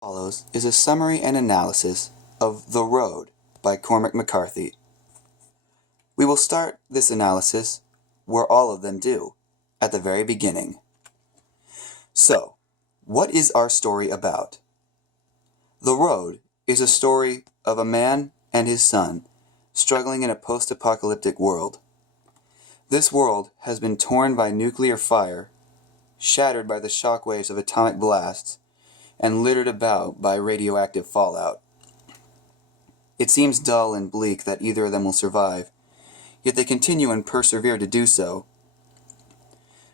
Follows is a summary and analysis of The Road by Cormac McCarthy. We will start this analysis where all of them do, at the very beginning. So, what is our story about? The Road is a story of a man and his son struggling in a post-apocalyptic world. This world has been torn by nuclear fire, shattered by the shockwaves of atomic blasts, and littered about by radioactive fallout. It seems dull and bleak that either of them will survive, yet they continue and persevere to do so.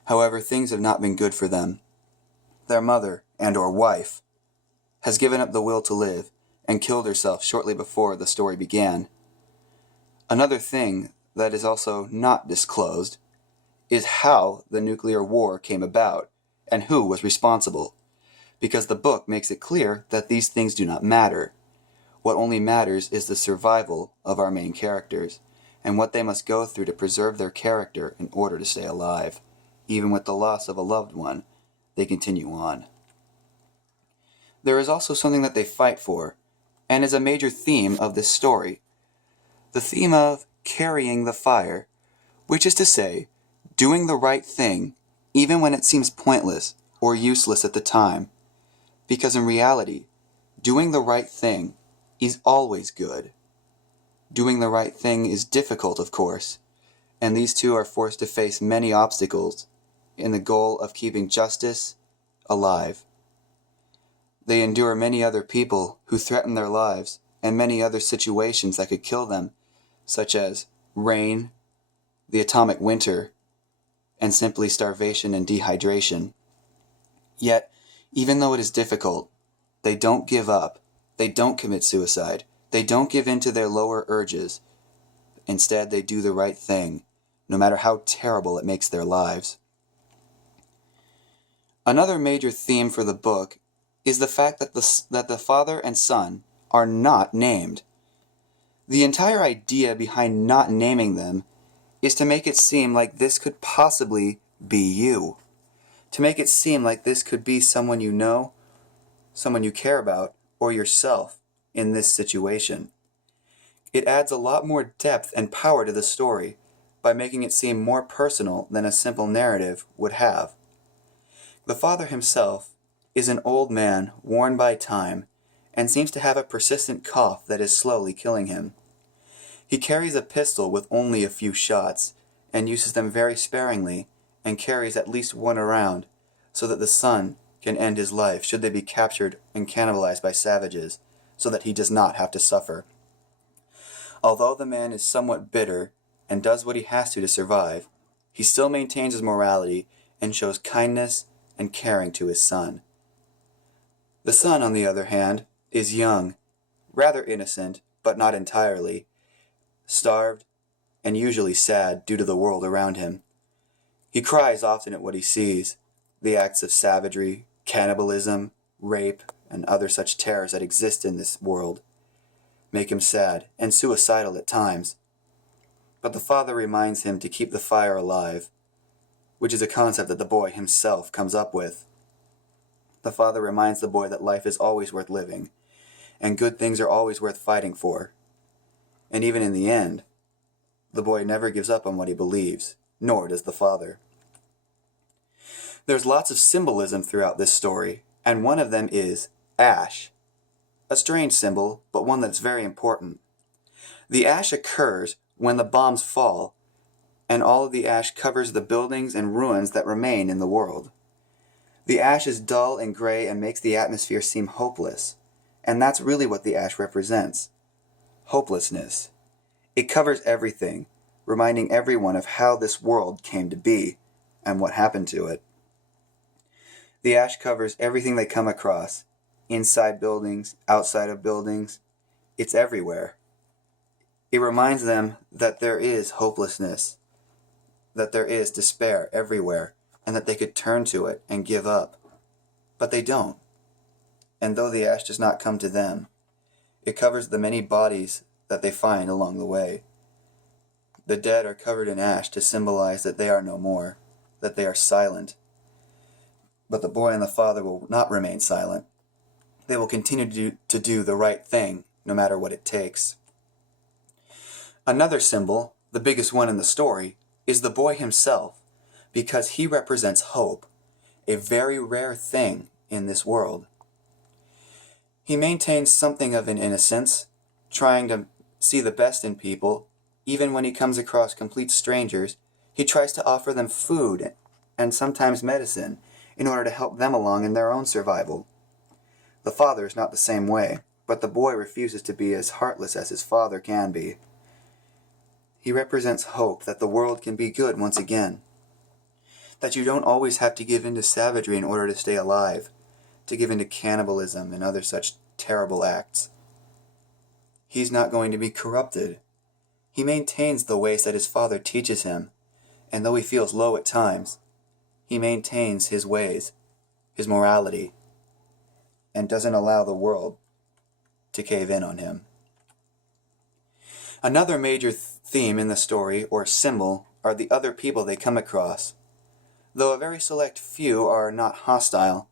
However, things have not been good for them. Their mother, and/or wife, has given up the will to live and killed herself shortly before the story began. Another thing that is also not disclosed is how the nuclear war came about and who was responsible, because the book makes it clear that these things do not matter. What only matters is the survival of our main characters, and what they must go through to preserve their character in order to stay alive. Even with the loss of a loved one, they continue on. There is also something that they fight for, and is a major theme of this story. The theme of carrying the fire, which is to say, doing the right thing even when it seems pointless or useless at the time. Because in reality, doing the right thing is always good. Doing the right thing is difficult, of course, and these two are forced to face many obstacles in the goal of keeping justice alive. They endure many other people who threaten their lives and many other situations that could kill them, such as rain, the atomic winter, and simply starvation and dehydration. Yet, even though it is difficult, they don't give up, they don't commit suicide, they don't give in to their lower urges. Instead, they do the right thing, no matter how terrible it makes their lives. Another major theme for the book is the fact that the father and son are not named. The entire idea behind not naming them is to make it seem like this could possibly be you. To make it seem like this could be someone you know, someone you care about, or yourself in this situation. It adds a lot more depth and power to the story by making it seem more personal than a simple narrative would have. The father himself is an old man worn by time and seems to have a persistent cough that is slowly killing him. He carries a pistol with only a few shots and uses them very sparingly and carries at least one around so that the son can end his life should they be captured and cannibalized by savages, so that he does not have to suffer. Although the man is somewhat bitter and does what he has to survive, he still maintains his morality and shows kindness and caring to his son. The son, on the other hand, is young, rather innocent, but not entirely, starved, and usually sad due to the world around him. He cries often at what he sees, the acts of savagery, cannibalism, rape, and other such terrors that exist in this world make him sad and suicidal at times. But the father reminds him to keep the fire alive, which is a concept that the boy himself comes up with. The father reminds the boy that life is always worth living, and good things are always worth fighting for. And even in the end, the boy never gives up on what he believes, nor does the father. There's lots of symbolism throughout this story, and one of them is ash. A strange symbol, but one that's very important. The ash occurs when the bombs fall, and all of the ash covers the buildings and ruins that remain in the world. The ash is dull and gray and makes the atmosphere seem hopeless, and that's really what the ash represents. Hopelessness. It covers everything, reminding everyone of how this world came to be, and what happened to it. The ash covers everything they come across, inside buildings, outside of buildings. It's everywhere. It reminds them that there is hopelessness, that there is despair everywhere, and that they could turn to it and give up. But they don't. And though the ash does not come to them, it covers the many bodies that they find along the way. The dead are covered in ash to symbolize that they are no more, that they are silent. But the boy and the father will not remain silent. They will continue to do the right thing, no matter what it takes. Another symbol, the biggest one in the story, is the boy himself, because he represents hope, a very rare thing in this world. He maintains something of an innocence, trying to see the best in people. Even when he comes across complete strangers, he tries to offer them food and sometimes medicine in order to help them along in their own survival. The father is not the same way, but the boy refuses to be as heartless as his father can be. He represents hope that the world can be good once again, that you don't always have to give in to savagery in order to stay alive, to give in to cannibalism and other such terrible acts. He's not going to be corrupted. He maintains the ways that his father teaches him, and though he feels low at times, he maintains his ways, his morality, and doesn't allow the world to cave in on him. Another major theme in the story, or symbol, are the other people they come across. Though a very select few are not hostile,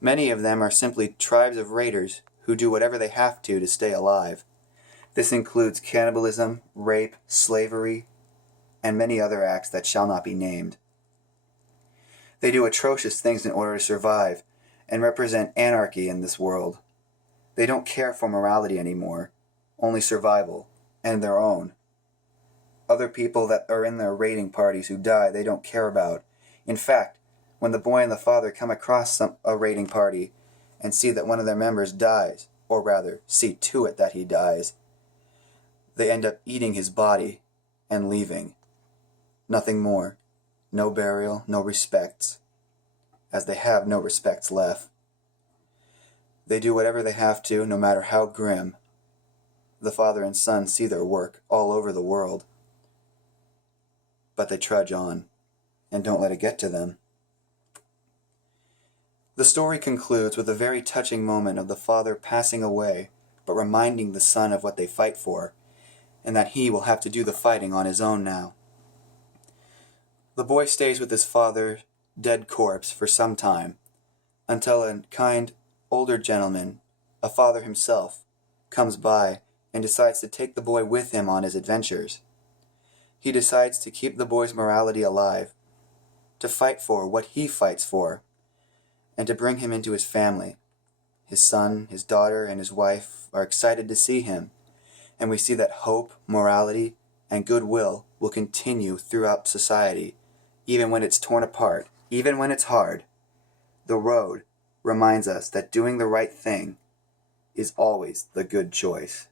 many of them are simply tribes of raiders who do whatever they have to stay alive. This includes cannibalism, rape, slavery, and many other acts that shall not be named. They do atrocious things in order to survive and represent anarchy in this world. They don't care for morality anymore, only survival, and their own. Other people that are in their raiding parties who die, they don't care about. In fact, when the boy and the father come across a raiding party and see that one of their members dies, or rather, see to it that he dies, they end up eating his body and leaving. Nothing more. No burial, no respects, as they have no respects left. They do whatever they have to, no matter how grim. The father and son see their work all over the world, but they trudge on and don't let it get to them. The story concludes with a very touching moment of the father passing away, but reminding the son of what they fight for, and that he will have to do the fighting on his own now. The boy stays with his father's dead corpse for some time, until a kind older gentleman, a father himself, comes by and decides to take the boy with him on his adventures. He decides to keep the boy's morality alive, to fight for what he fights for, and to bring him into his family. His son, his daughter, and his wife are excited to see him, and we see that hope, morality, and goodwill will continue throughout society, even when it's torn apart, even when it's hard. The road reminds us that doing the right thing is always the good choice.